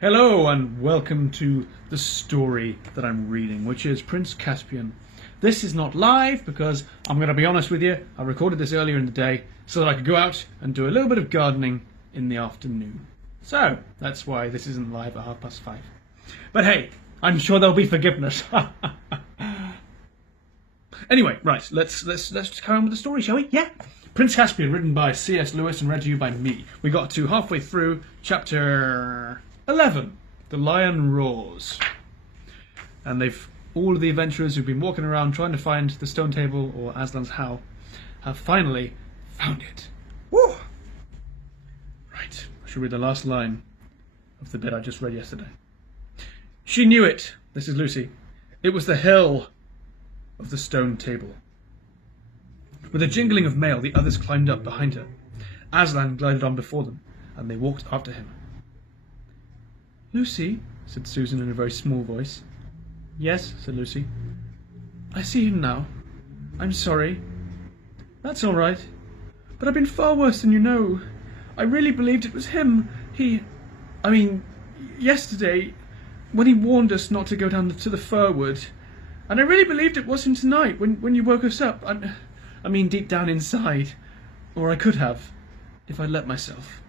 Hello and welcome to the story that I'm reading, which is Prince Caspian. This is not live because I'm going to be honest with you, I recorded this earlier in the day so that I could go out and do a little bit of gardening in the afternoon. So that's why this isn't live at 5:30. But hey, I'm sure there'll be forgiveness. Anyway, right, let's carry on with the story, shall we? Yeah. Prince Caspian, written by C.S. Lewis and read to you by me. We got to halfway through chapter 11, The Lion Roars. And all of the adventurers who've been walking around trying to find the stone table, or Aslan's Howl, have finally found it. Woo! Right, I should read the last line of the bit I just read yesterday. She knew it. This is Lucy. It was the hill of the stone table. With a jingling of mail, the others climbed up behind her. Aslan glided on before them, and they walked after him. Lucy, said Susan in a very small voice. Yes, said Lucy. I see him now. I'm sorry. That's all right. But I've been far worse than you know. I really believed it was him. Yesterday, when he warned us not to go down to the fir wood. And I really believed it was him tonight, when you woke us up. Deep down inside. Or I could have, if I'd let myself.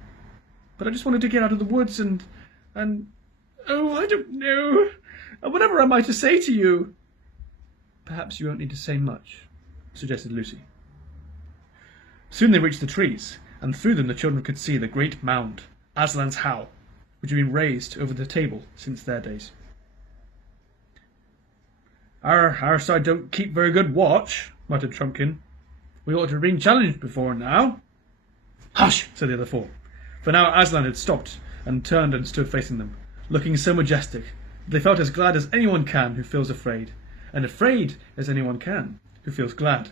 But I just wanted to get out of the woods and I don't know. Whatever am I to say to you? Perhaps you won't need to say much, suggested Lucy. Soon they reached the trees, and through them the children could see the great mound, Aslan's Howl, which had been raised over the table since their days. Our side don't keep very good watch, muttered Trumpkin. We ought to have been challenged before now. Hush, said the other four, for now Aslan had stopped and turned and stood facing them, looking so majestic that they felt as glad as anyone can who feels afraid, and afraid as anyone can who feels glad.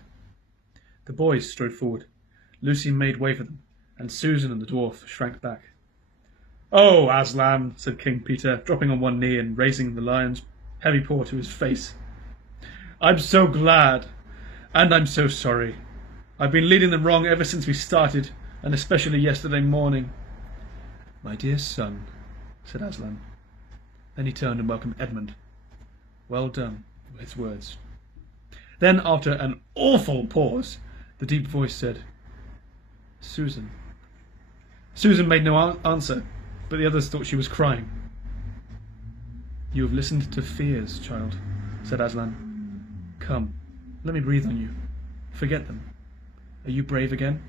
The boys strode forward. Lucy made way for them, and Susan and the dwarf shrank back. Oh, Aslan, said King Peter, dropping on one knee and raising the lion's heavy paw to his face. I'm so glad, and I'm so sorry. I've been leading them wrong ever since we started, and especially yesterday morning. My dear son, said Aslan. Then he turned and welcomed Edmund. Well done, were his words. Then, after an awful pause, the deep voice said, Susan. Susan made no answer, but the others thought she was crying. You have listened to fears, child, said Aslan. Come, let me breathe on you. Forget them. Are you brave again?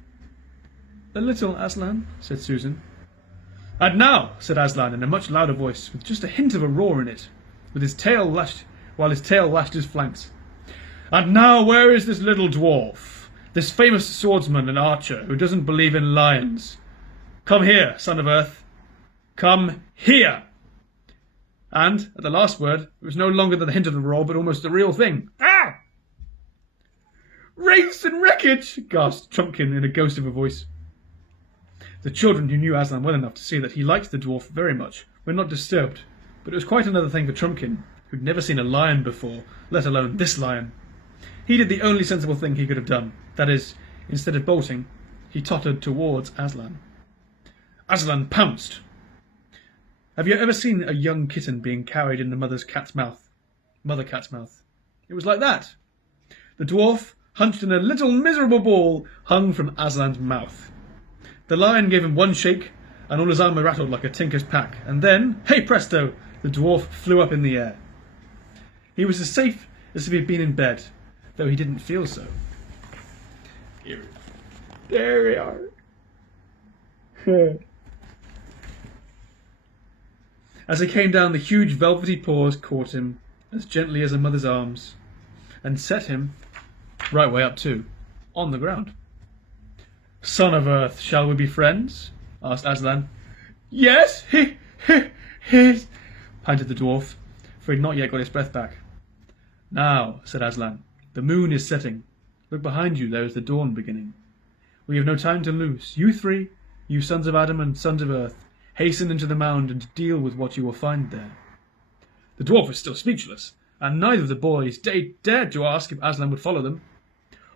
A little, Aslan, said Susan. And now, said Aslan in a much louder voice, with just a hint of a roar in it, while his tail lashed his flanks. And now where is this little dwarf, this famous swordsman and archer who doesn't believe in lions? Come here, son of earth. Come here. And, at the last word, it was no longer the hint of the roar, but almost the real thing. Ah! Wraiths and wreckage, gasped Trumpkin in a ghost of a voice. The children, who knew Aslan well enough to see that he liked the dwarf very much, were not disturbed, but it was quite another thing for Trumpkin, who'd never seen a lion before, let alone this lion. He did the only sensible thing he could have done, that is, instead of bolting, he tottered towards Aslan. Aslan pounced. Have you ever seen a young kitten being carried in the mother cat's mouth? It was like that. The dwarf, hunched in a little miserable ball, hung from Aslan's mouth. The lion gave him one shake, and all his armour rattled like a tinker's pack, and then, hey presto, the dwarf flew up in the air. He was as safe as if he had been in bed, though he didn't feel so. There we are. As he came down, the huge velvety paws caught him as gently as a mother's arms, and set him, right way up too, on the ground. Son of Earth, shall we be friends? Asked Aslan. Yes, panted the dwarf, for he had not yet got his breath back. Now, said Aslan, the moon is setting. Look behind you, there is the dawn beginning. We have no time to lose. You three, you sons of Adam and sons of Earth, hasten into the mound and deal with what you will find there. The dwarf was still speechless, and neither of the boys dared to ask if Aslan would follow them.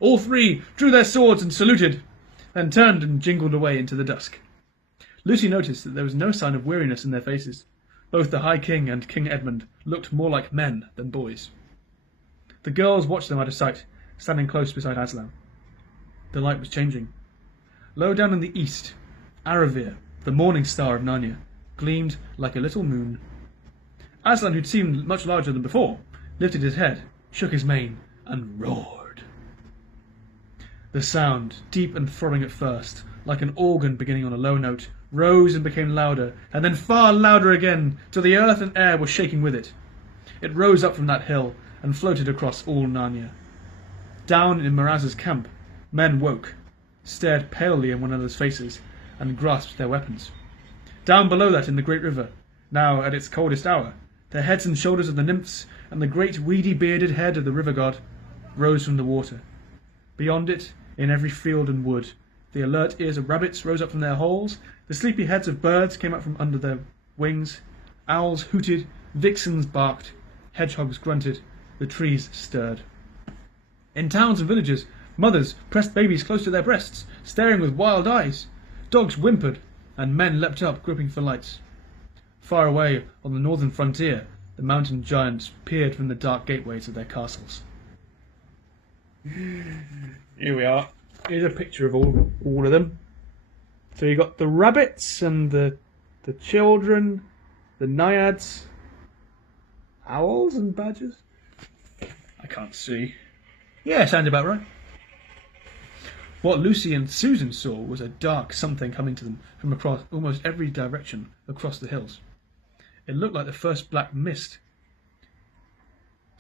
All three drew their swords and saluted, then turned and jingled away into the dusk. Lucy noticed that there was no sign of weariness in their faces, Both the High King and King Edmund looked more like men than boys. The girls watched them out of sight, standing close beside Aslan. The light was changing. Low down in the east, Aravir, the morning star of Narnia, gleamed like a little moon. Aslan, who'd seemed much larger than before, lifted his head, shook his mane, and roared. The sound, deep and throbbing at first, like an organ beginning on a low note, rose and became louder, and then far louder again, till the earth and air were shaking with it. It rose up from that hill and floated across all Narnia. Down in Miraza's camp, men woke, stared palely in one another's faces, and grasped their weapons. Down below that in the great river, now at its coldest hour, the heads and shoulders of the nymphs and the great weedy bearded head of the river god rose from the water. Beyond it, in every field and wood, the alert ears of rabbits rose up from their holes, the sleepy heads of birds came up from under their wings, owls hooted, vixens barked, hedgehogs grunted, the trees stirred. In towns and villages, mothers pressed babies close to their breasts, staring with wild eyes. Dogs whimpered, and men leapt up, groping for lights. Far away on the northern frontier, the mountain giants peered from the dark gateways of their castles. Here we are. Here's a picture of all of them. So you got the rabbits and the children, the naiads, owls and badgers. I can't see. Yeah, sounds about right. What Lucy and Susan saw was a dark something coming to them from across almost every direction across the hills. It looked like the first black mist.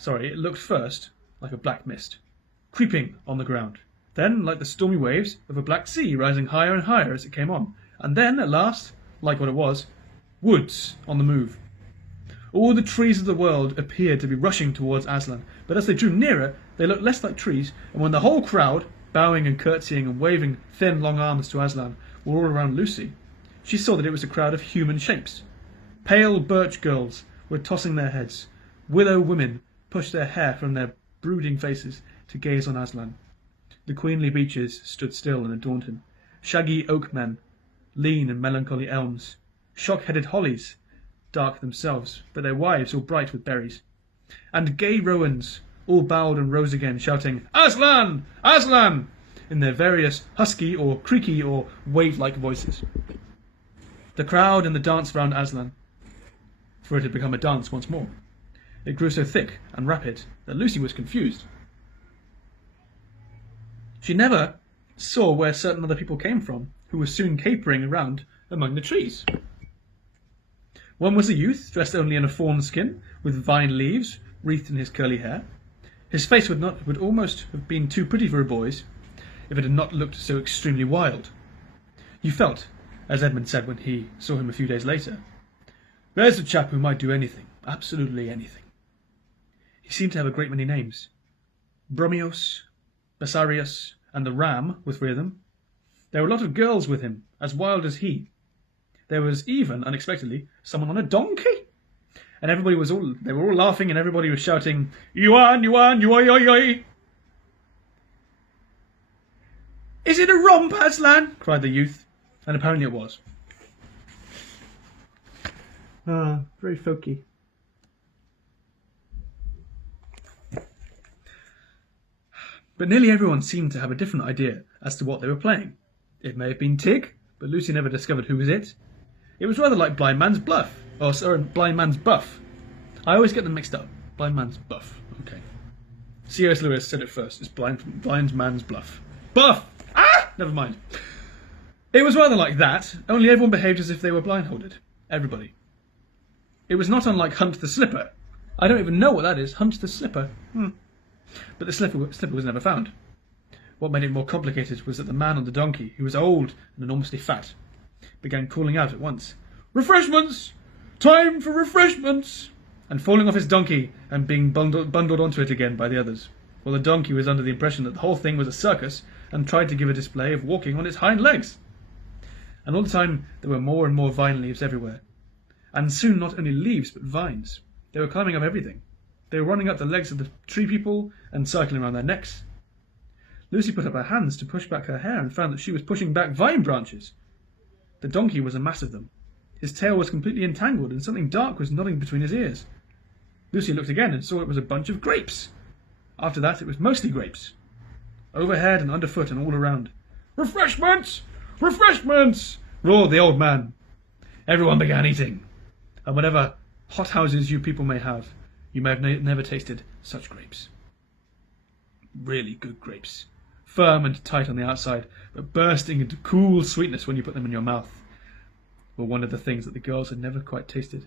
It looked first like a black mist, creeping on the ground. Then like the stormy waves of a black sea rising higher and higher as it came on. And then, at last, like what it was, woods on the move. All the trees of the world appeared to be rushing towards Aslan, but as they drew nearer, they looked less like trees, and when the whole crowd, bowing and curtsying and waving thin, long arms to Aslan, were all around Lucy, she saw that it was a crowd of human shapes. Pale birch girls were tossing their heads. Willow women pushed their hair from their brooding faces to gaze on Aslan. The queenly beeches stood still and adorned him. Shaggy oak men, lean and melancholy elms, shock-headed hollies, dark themselves, but their wives all bright with berries, and gay rowans all bowed and rose again, shouting, "Aslan! Aslan!" in their various husky or creaky or wave-like voices. The crowd and the dance round Aslan, for it had become a dance once more. It grew so thick and rapid that Lucy was confused. She never saw where certain other people came from, who were soon capering around among the trees. One was a youth, dressed only in a fawn skin, with vine leaves wreathed in his curly hair. His face would almost have been too pretty for a boy's, if it had not looked so extremely wild. You felt, as Edmund said when he saw him a few days later, "There's a chap who might do anything, absolutely anything." He seemed to have a great many names. Bromios, Bessarius, and the Ram were three of them. There were a lot of girls with him, as wild as he. There was even, unexpectedly, someone on a donkey. And they were all laughing, and everybody was shouting, "Yuan, Yuan, Yuoi, Yoi, Yoi." "Is it a romp, Aslan?" cried the youth, and apparently it was. Very folky. But nearly everyone seemed to have a different idea as to what they were playing. It may have been Tig, but Lucy never discovered who was it. It was rather like Blind Man's Bluff. Blind Man's Buff. I always get them mixed up. Blind Man's Buff. Okay. C.S. Lewis said it first. It's Blind Man's Bluff. Buff! Ah! Never mind. It was rather like that, only everyone behaved as if they were blindfolded. Everybody. It was not unlike Hunt the Slipper. I don't even know what that is. Hunt the Slipper. But the slipper was never found. What made it more complicated was that the man on the donkey, who was old and enormously fat, began calling out at once, "Refreshments! Time for refreshments!" and falling off his donkey and being bundled onto it again by the others, while the donkey was under the impression that the whole thing was a circus and tried to give a display of walking on its hind legs. And all the time there were more and more vine leaves everywhere. And soon not only leaves but vines. They were climbing up everything. They were running up the legs of the tree people and circling around their necks. Lucy put up her hands to push back her hair and found that she was pushing back vine branches. The donkey was a mass of them. His tail was completely entangled, and something dark was nodding between his ears. Lucy looked again and saw it was a bunch of grapes. After that, it was mostly grapes. Overhead and underfoot and all around. "Refreshments! Refreshments!" roared the old man. Everyone began eating. And whatever hothouses you people may have, you may have never tasted such grapes. Really good grapes. Firm and tight on the outside, but bursting into cool sweetness when you put them in your mouth, were one of the things that the girls had never quite tasted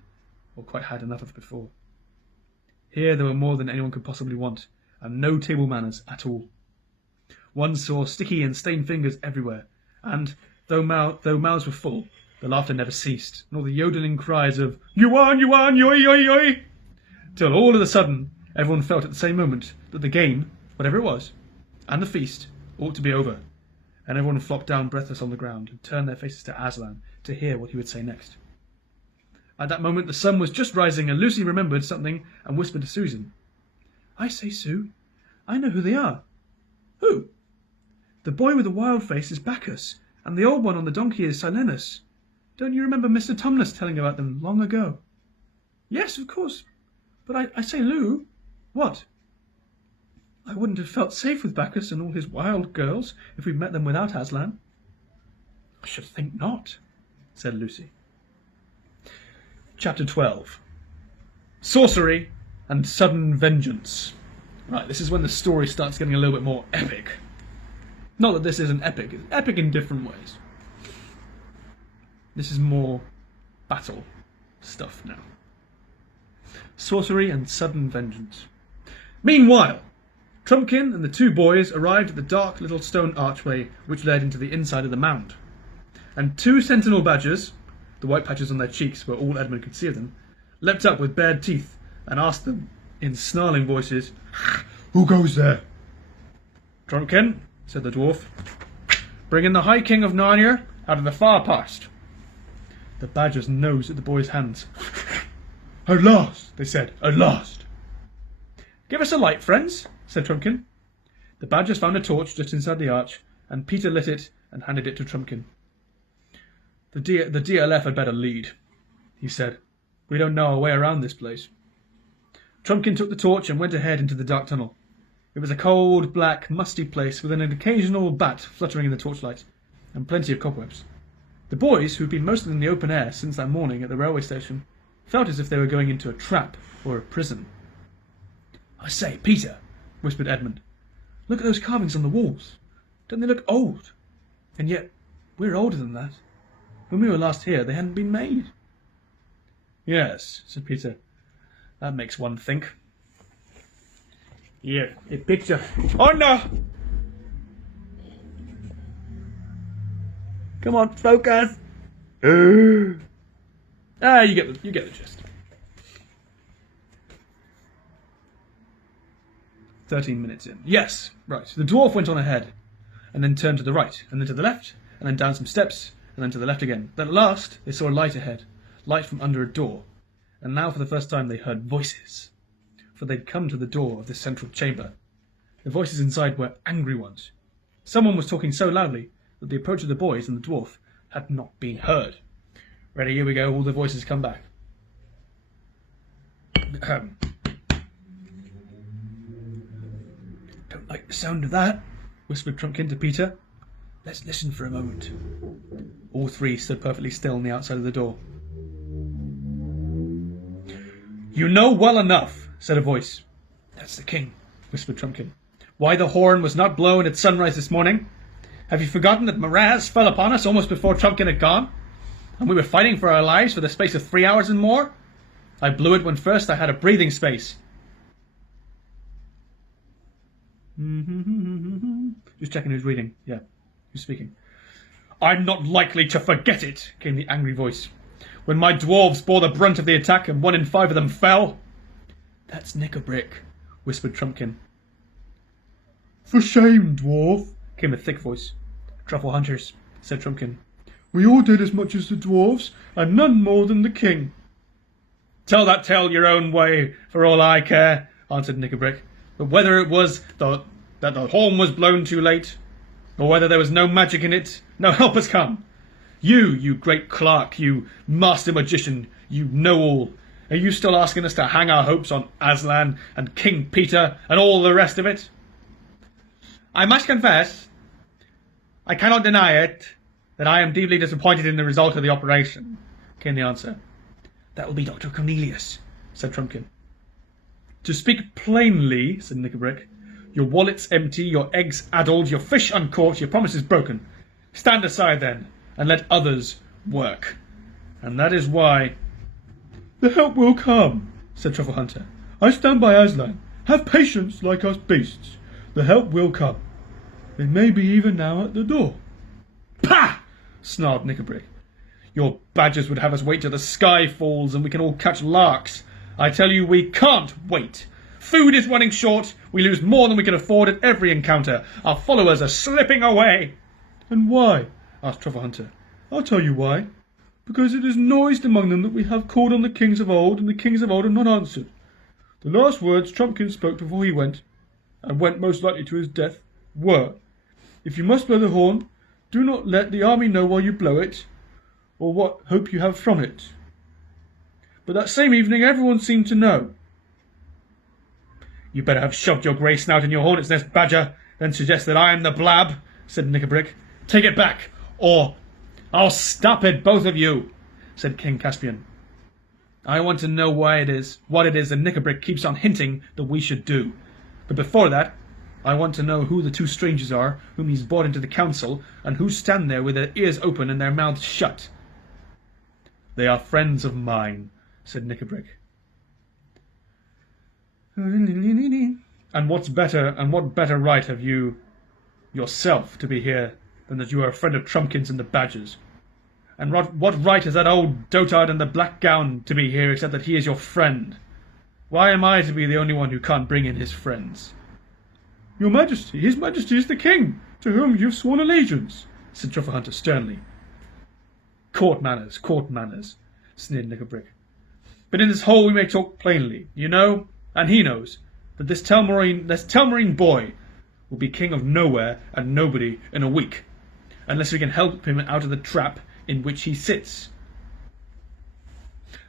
or quite had enough of before. Here there were more than anyone could possibly want, and no table manners at all. One saw sticky and stained fingers everywhere, and, though mouths were full, the laughter never ceased, nor the yodeling cries of "Yuan, yuan, yoi, yoi, yoi," till all of a sudden everyone felt at the same moment that the game, whatever it was, and the feast, ought to be over, and everyone flopped down breathless on the ground and turned their faces to Aslan to hear what he would say next. At that moment the sun was just rising, and Lucy remembered something and whispered to Susan. "I say, Sue, I know who they are." "Who?" "The boy with the wild face is Bacchus, and the old one on the donkey is Silenus. Don't you remember Mr. Tumnus telling about them long ago?" "Yes, of course. But I say, Lou." "What?" "I wouldn't have felt safe with Bacchus and all his wild girls if we'd met them without Aslan." "I should think not," said Lucy. Chapter 12. Sorcery and Sudden Vengeance. Right, this is when the story starts getting a little bit more epic. Not that this isn't epic, it's epic in different ways. This is more battle stuff now. Sorcery and Sudden Vengeance. Meanwhile, Trumpkin and the two boys arrived at the dark little stone archway which led into the inside of the mound. And two sentinel badgers, the white patches on their cheeks were all Edmund could see of them, leapt up with bared teeth and asked them, in snarling voices, "Who goes there?" "Trumpkin," said the dwarf, "bring in the High King of Narnia out of the far past." The badgers nosed at the boys' hands. "At last," they said, "at last." "Give us a light, friends," said Trumpkin. The badgers found a torch just inside the arch, and Peter lit it and handed it to Trumpkin. The DLF had better lead," he said. "We don't know our way around this place." Trumpkin took the torch and went ahead into the dark tunnel. It was a cold, black, musty place with an occasional bat fluttering in the torchlight, and plenty of cobwebs. The boys, who had been mostly in the open air since that morning at the railway station, felt as if they were going into a trap or a prison. "I say, Peter," whispered Edmund, "look at those carvings on the walls. Don't they look old? And yet we're older than that. When we were last here, they hadn't been made." "Yes," said Peter. "That makes one think." "Here, a picture." "Oh no!" "Come on, focus." You get the gist. 13 minutes in. Yes, right. The dwarf went on ahead, and then turned to the right, and then to the left, and then down some steps, and then to the left again. Then at last they saw a light ahead, light from under a door, and now for the first time they heard voices, for they'd come to the door of this central chamber. The voices inside were angry ones. Someone was talking so loudly that the approach of the boys and the dwarf had not been heard. Ready, here we go, all the voices come back. "Don't like the sound of that," whispered Trumpkin to Peter. "Let's listen for a moment." All three stood perfectly still on the outside of the door. "You know well enough," said a voice. "That's the king," whispered Trumpkin. "Why the horn was not blown at sunrise this morning? Have you forgotten that Miraz fell upon us almost before Trumpkin had gone? And we were fighting for our lives for the space of 3 hours and more? I blew it when first I had a breathing space." Just checking who's reading. Yeah, who's speaking. "I'm not likely to forget it," came the angry voice. "When my dwarves bore the brunt of the attack and 1 in 5 of them fell." "That's Knickerbrick," whispered Trumpkin. "For shame, dwarf," came a thick voice. "Truffle hunters," said Trumpkin. "We all did as much as the dwarves, and none more than the king." "Tell that tale your own way, for all I care," answered Knickerbrick. "But whether it was that the horn was blown too late, or whether there was no magic in it, no help has come. You great clerk, you master magician, you know-all. Are you still asking us to hang our hopes on Aslan and King Peter and all the rest of it? I must confess, I cannot deny it, that I am deeply disappointed in the result of the operation, came the answer. That will be Dr. Cornelius, said Trumpkin. To speak plainly, said Knickerbrick, your wallet's empty, your eggs addled, your fish uncorked, your promises broken. Stand aside then, and let others work. And that is why... The help will come, said Truffle Hunter. I stand by Aslan. Have patience like us beasts. The help will come. They may be even now at the door. Pah! Snarled Knickerbrick. Your badgers would have us wait till the sky falls and we can all catch larks. I tell you, we can't wait. Food is running short. We lose more than we can afford at every encounter. Our followers are slipping away. And why? Asked Truffle Hunter. I'll tell you why. Because it is noised among them that we have called on the kings of old, and the kings of old have not answered. The last words Trumpkin spoke before he went, and went most likely to his death, were, if you must blow the horn, do not let the army know while you blow it, or what hope you have from it. But that same evening everyone seemed to know. You better have shoved your grey snout in your hornet's nest, Badger, than suggest that I am the blab, said Knickerbrick. Take it back, or I'll stop it, both of you, said King Caspian. I want to know what it is that Knickerbrick keeps on hinting that we should do. But before that, I want to know who the two strangers are whom he's brought into the council, and who stand there with their ears open and their mouths shut. They are friends of mine, said Knickerbrick. And what better right have you yourself to be here than that you are a friend of Trumpkin's and the Badgers? And what right has that old dotard in the black gown to be here except that he is your friend? Why am I to be the only one who can't bring in his friends? Your Majesty, His Majesty is the King, to whom you've sworn allegiance, said Truffle Hunter sternly. Court manners, sneered Knickerbrick. But in this hole we may talk plainly. You know, and he knows, that this Telmarine boy will be king of nowhere and nobody in a week, unless we can help him out of the trap in which he sits.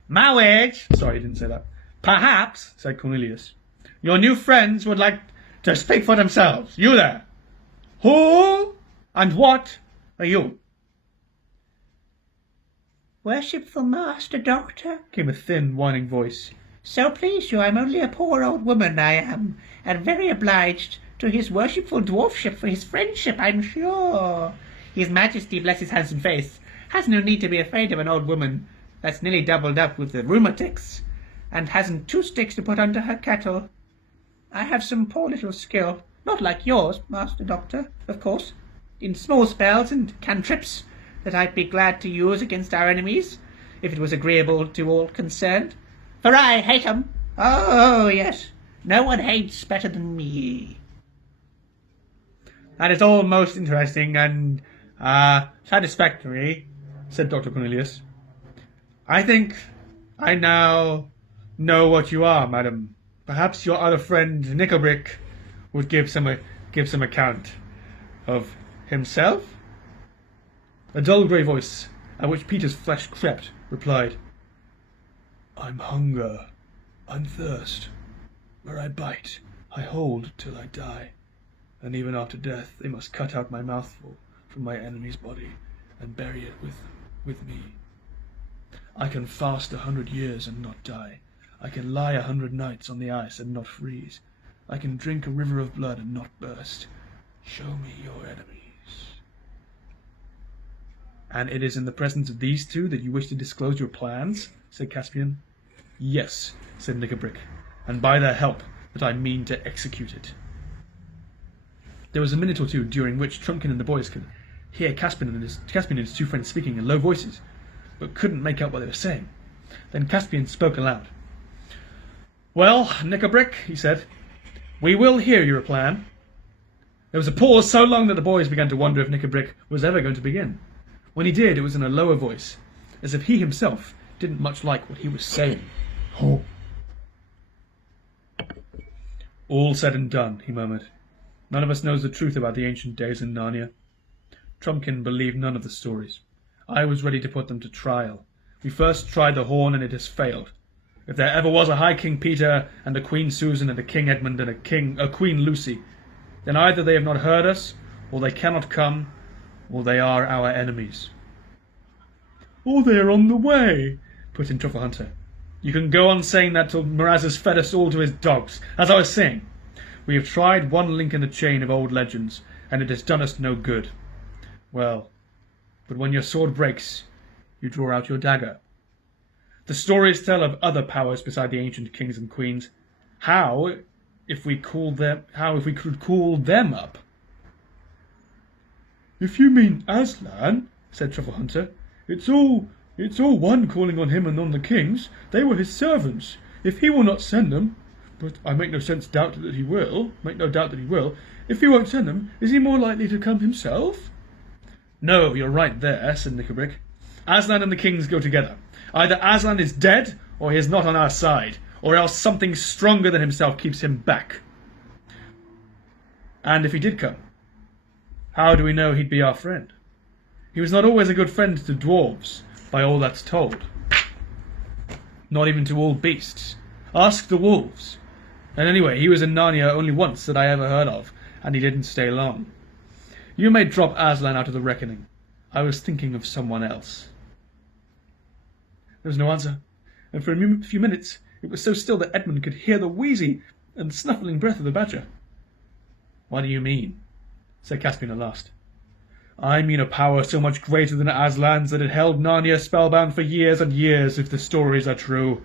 Marriage! Sorry, he didn't say that. Perhaps, said Cornelius, your new friends would like to speak for themselves. You there! Who and what are you? Worshipful Master Doctor, came a thin, whining voice. So please you, I'm only a poor old woman, I am, and very obliged to his worshipful dwarfship for his friendship, I'm sure. His Majesty, bless his handsome face, has no need to be afraid of an old woman that's nearly doubled up with the rheumatics, and hasn't 2 sticks to put under her kettle. I have some poor little skill, not like yours, Master Doctor, of course, in small spells and cantrips that I'd be glad to use against our enemies, if it was agreeable to all concerned. For I hate 'em. Oh, yes, no one hates better than me. That is all most interesting and satisfactory, said Dr. Cornelius. I think I now know what you are, madam. Perhaps your other friend Knickerbrick would give some account of himself? A dull grey voice, at which Peter's flesh crept, replied, I'm hunger, I'm thirst. Where I bite, I hold till I die. And even after death they must cut out my mouthful from my enemy's body and bury it with me. I can fast 100 years and not die. I can lie 100 nights on the ice and not freeze. I can drink a river of blood and not burst. Show me your enemies. And it is in the presence of these two that you wish to disclose your plans? Said Caspian. Yes, said Knickerbrick, and by their help that I mean to execute it. There was a minute or two during which Trumpkin and the boys could hear Caspian and his 2 friends speaking in low voices, but couldn't make out what they were saying. Then Caspian spoke aloud. Well, Knickerbrick, he said, we will hear your plan. There was a pause so long that the boys began to wonder if Knickerbrick was ever going to begin. When he did, it was in a lower voice, as if he himself didn't much like what he was saying. Oh. All said and done, he murmured. None of us knows the truth about the ancient days in Narnia. Trumpkin believed none of the stories. I was ready to put them to trial. We first tried the horn, and it has failed. If there ever was a High King Peter, and a Queen Susan, and a King Edmund, and a Queen Lucy, then either they have not heard us, or they cannot come, or they are our enemies. Or they are on the way, put in Truffle Hunter. You can go on saying that till Miraz has fed us all to his dogs. As I was saying, we have tried one link in the chain of old legends, and it has done us no good. Well, but when your sword breaks, you draw out your dagger. The stories tell of other powers beside the ancient kings and queens. How if we could call them up? If you mean Aslan, said Truffle Hunter, it's all one calling on him and on the kings. They were his servants. If he will not send them, but I make no doubt that he will. If he won't send them, is he more likely to come himself? No, you're right there, said Knickerbrick. Aslan and the kings go together. Either Aslan is dead, or he is not on our side, or else something stronger than himself keeps him back. And if he did come, how do we know he'd be our friend? He was not always a good friend to dwarves, by all that's told. Not even to all beasts. Ask the wolves. And anyway, he was in Narnia only once that I ever heard of, and he didn't stay long. You may drop Aslan out of the reckoning. I was thinking of someone else. There was no answer, and for a few minutes it was so still that Edmund could hear the wheezy and snuffling breath of the badger. What do you mean? Said Caspian at last. I mean a power so much greater than Aslan's that it held Narnia spellbound for years and years, if the stories are true.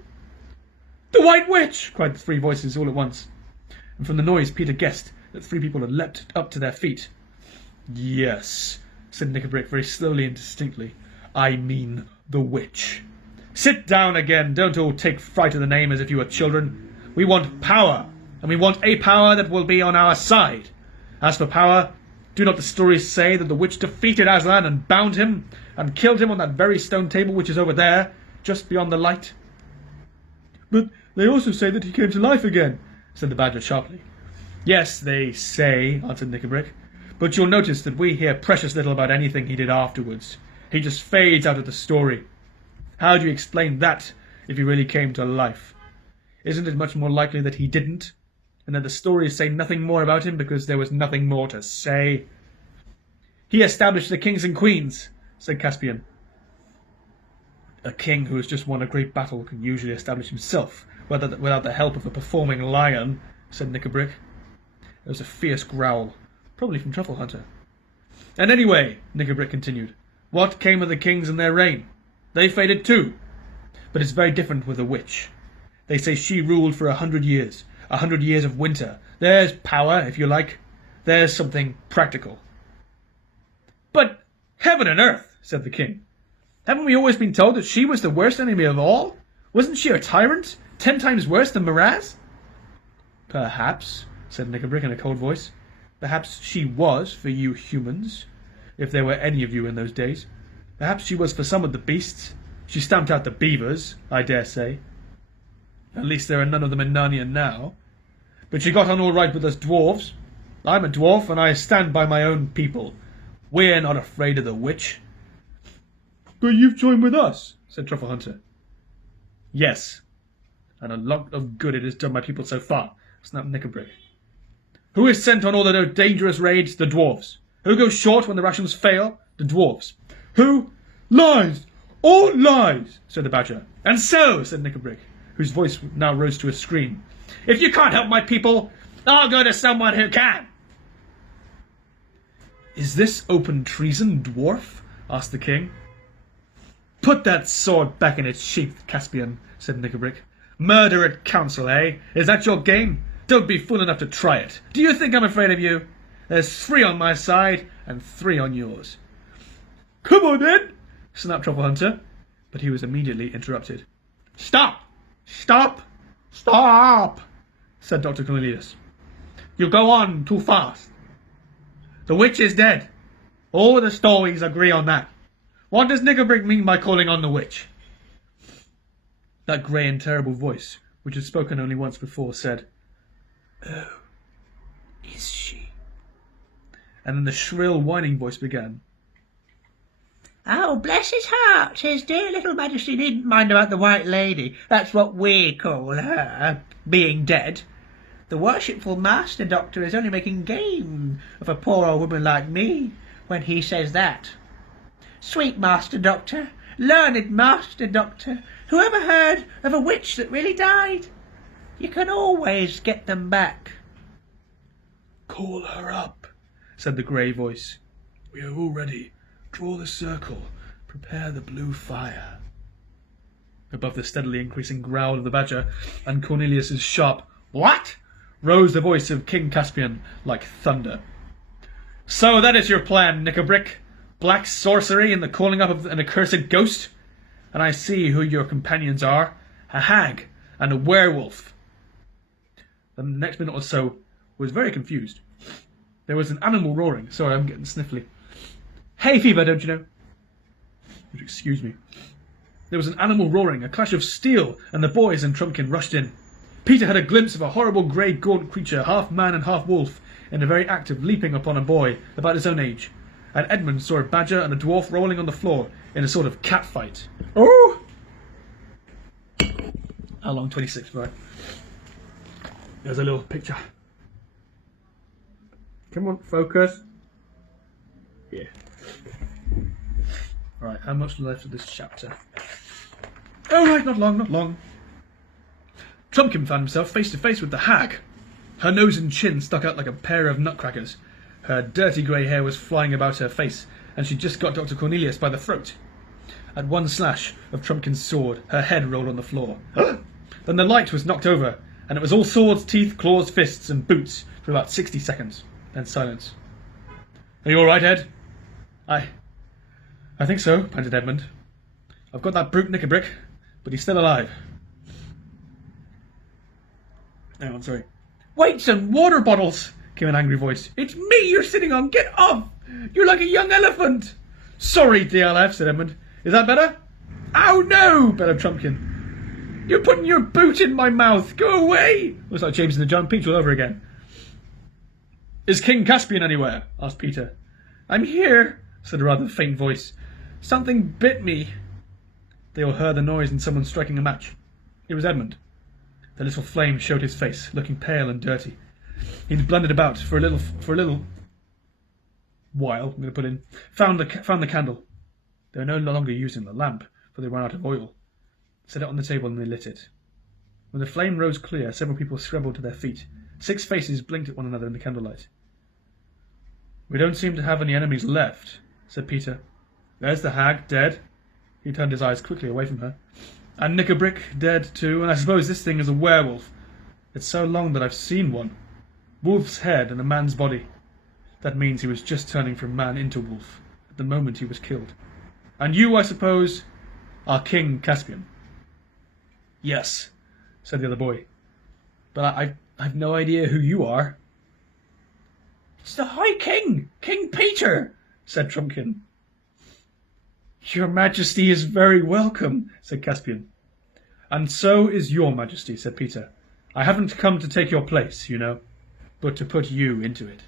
The White Witch! Cried the three voices all at once, and from the noise Peter guessed that three people had leapt up to their feet. Yes, said Knickerbrick very slowly and distinctly. I mean the witch. Sit down again. Don't all take fright of the name as if you were children. We want power, and we want a power that will be on our side. As for power, do not the stories say that the witch defeated Aslan and bound him, and killed him on that very stone table which is over there, just beyond the light? But they also say that he came to life again, said the badger sharply. Yes, they say, answered Knickerbrick, but you'll notice that we hear precious little about anything he did afterwards. He just fades out of the story. How do you explain that, if he really came to life? Isn't it much more likely that he didn't, and that the stories say nothing more about him because there was nothing more to say? He established the kings and queens, said Caspian. A king who has just won a great battle can usually establish himself, without the help of a performing lion, said Knickerbrick. There was a fierce growl, probably from Truffle Hunter. And anyway, Knickerbrick continued, what came of the kings and their reign? They faded too. But it's very different with a witch. They say she ruled for 100 years, 100 years of winter. There's power, if you like. There's something practical. But heaven and earth, said the king. Haven't we always been told that she was the worst enemy of all? Wasn't she a tyrant, 10 times worse than Miraz? Perhaps, said Knickerbrick in a cold voice. Perhaps she was for you humans, if there were any of you in those days. Perhaps she was for some of the beasts. She stamped out the beavers, I dare say. At least there are none of them in Narnia now. But she got on all right with us dwarves. I'm a dwarf, and I stand by my own people. We're not afraid of the witch. But you've joined with us, said Truffle Hunter. Yes, and a lot of good it has done my people so far, snapped Knickerbrick. Who is sent on all the dangerous raids? The dwarves. Who goes short when the rations fail? The dwarves. Who? Lies! All lies, said the badger. And so, said Knickerbrick, whose voice now rose to a scream, if you can't help my people, I'll go to someone who can. Is this open treason, dwarf? asked the king. Put that sword back in its sheath, Caspian, said Knickerbrick. Murder at council, eh? Is that your game? Don't be fool enough to try it. Do you think I'm afraid of you? There's 3 on my side and 3 on yours. Come on, then, snapped Truffle Hunter, but he was immediately interrupted. Stop! Stop! Stop! said Dr. Cornelius. You go on too fast. The witch is dead. All the stories agree on that. What does Knickerbrick mean by calling on the witch? That grey and terrible voice, which had spoken only once before, said, Oh, is she? And then the shrill whining voice began. Oh, bless his heart, his dear little Majesty needn't mind about the White Lady. That's what we call her, being dead. The worshipful Master Doctor is only making game of a poor old woman like me when he says that. Sweet Master Doctor, learned Master Doctor, whoever heard of a witch that really died? You can always get them back. Call her up, said the grey voice. We are all ready. Draw the circle. Prepare the blue fire. Above the steadily increasing growl of the badger and Cornelius's sharp "What?" rose the voice of King Caspian like thunder. So that is your plan, Knickerbrick? Black sorcery and the calling up of an accursed ghost? And I see who your companions are. A hag and a werewolf. The next minute or so was very confused. There was an animal roaring. Sorry, I'm getting sniffly. Hay fever, don't you know? Would you excuse me? There was an animal roaring, a clash of steel, and the boys and Trumpkin rushed in. Peter had a glimpse of a horrible grey gaunt creature, half man and half wolf, in the very act of leaping upon a boy about his own age. And Edmund saw a badger and a dwarf rolling on the floor in a sort of cat fight. Oh! How long? 26, right. There's a little picture. Come on, focus. Yeah. Right, how much left of this chapter? Oh, right, not long, not long. Trumpkin found himself face to face with the hag. Her nose and chin stuck out like a pair of nutcrackers. Her dirty grey hair was flying about her face, and she'd just got Dr. Cornelius by the throat. At one slash of Trumpkin's sword, her head rolled on the floor. Then the light was knocked over, and it was all swords, teeth, claws, fists, and boots for about 60 seconds. Then silence. Are you all right, Ed? I think so, panted Edmund. I've got that brute Knickerbrick, but he's still alive. Hang on, sorry. Weights and water bottles, came an angry voice. It's me you're sitting on. Get off! You're like a young elephant. Sorry, DLF, said Edmund. Is that better? Ow, no, bellowed Trumpkin. You're putting your boot in my mouth. Go away. Looks like James and the Giant Peach all over again. Is King Caspian anywhere? Asked Peter. I'm here, said a rather faint voice. Something bit me. They all heard the noise and someone striking a match. It was Edmund. The little flame showed his face, looking pale and dirty. He'd blundered about for a little while. I'm going to put in. Found the candle. They were no longer using the lamp, for they ran out of oil. Set it on the table and they lit it. When the flame rose clear, several people scrambled to their feet. 6 faces blinked at one another in the candlelight. We don't seem to have any enemies left, said Peter. There's the hag, dead. He turned his eyes quickly away from her. And Knickerbrick, dead too, and I suppose this thing is a werewolf. It's so long that I've seen one. Wolf's head and a man's body. That means he was just turning from man into wolf at the moment he was killed. And you, I suppose, are King Caspian. Yes, said the other boy. But I've no idea who you are. It's the High King, King Peter, said Trumpkin. Your Majesty is very welcome, said Caspian. And so is your Majesty, said Peter. I haven't come to take your place, you know, but to put you into it.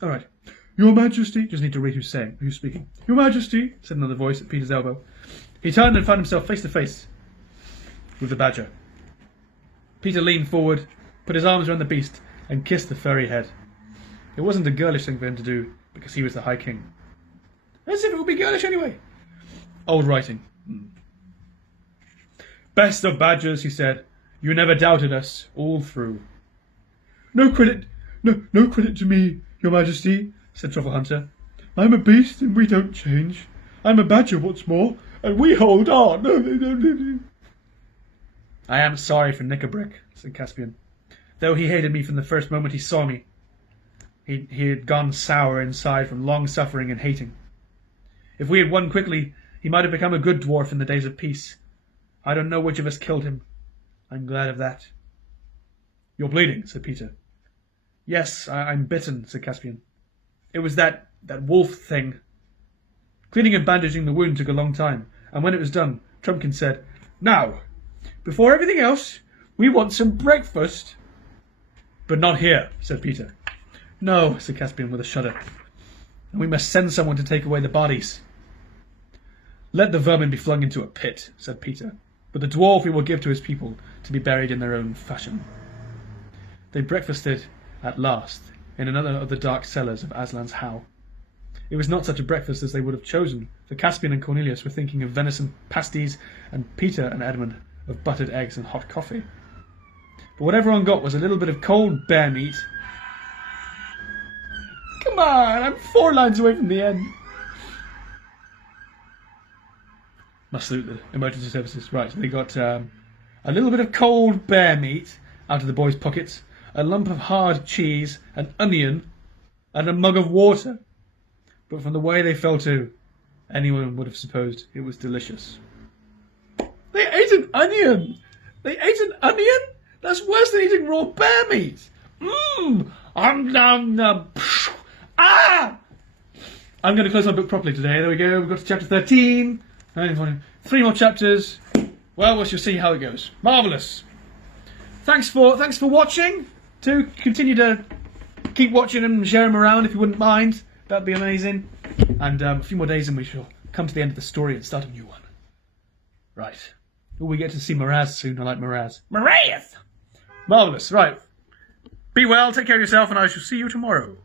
All right. Your Majesty. Just need to read who's speaking. Your Majesty, said another voice at Peter's elbow. He turned and found himself face to face with the badger. Peter leaned forward, put his arms around the beast, and kissed the furry head. It wasn't a girlish thing for him to do, because he was the High King. As if it would be girlish anyway. Old writing. Best of badgers, he said. You never doubted us, all through. No credit to me, Your Majesty, said Truffle Hunter. I'm a beast and we don't change. I'm a badger, what's more, and we hold on. I am sorry for Knickerbrick, said Caspian. Though he hated me from the first moment he saw me. He had gone sour inside from long suffering and hating. If we had won quickly, he might have become a good dwarf in the days of peace. I don't know which of us killed him. I'm glad of that. You're bleeding, said Peter. Yes, I'm bitten, said Caspian. It was that wolf thing. Cleaning and bandaging the wound took a long time, and when it was done, Trumpkin said, Now, before everything else, we want some breakfast. But not here, said Peter. No, said Caspian with a shudder. And we must send someone to take away the bodies. Let the vermin be flung into a pit, said Peter, but the dwarf we will give to his people to be buried in their own fashion. They breakfasted at last in another of the dark cellars of Aslan's howe. It was not such a breakfast as they would have chosen, for Caspian and Cornelius were thinking of venison pasties, and Peter and Edmund of buttered eggs and hot coffee. But what everyone got was a little bit of cold bear meat. Come on, I'm 4 lines away from the end. Must salute the emergency services. Right, they got a little bit of cold bear meat out of the boys' pockets, a lump of hard cheese, an onion, and a mug of water. But from the way they fell to, anyone would have supposed it was delicious. They ate an onion! They ate an onion? That's worse than eating raw bear meat! Ah! I'm going to close my book properly today. There we go. We've got to chapter 13. 3 more chapters. Well, we shall see how it goes. Marvellous. Thanks for watching. Do continue to keep watching and share them around if you wouldn't mind. That'd be amazing. And a few more days and we shall come to the end of the story and start a new one. Right. Oh, we get to see Miraz soon. I like Miraz. Miraz! Marvellous. Right. Be well, take care of yourself, and I shall see you tomorrow.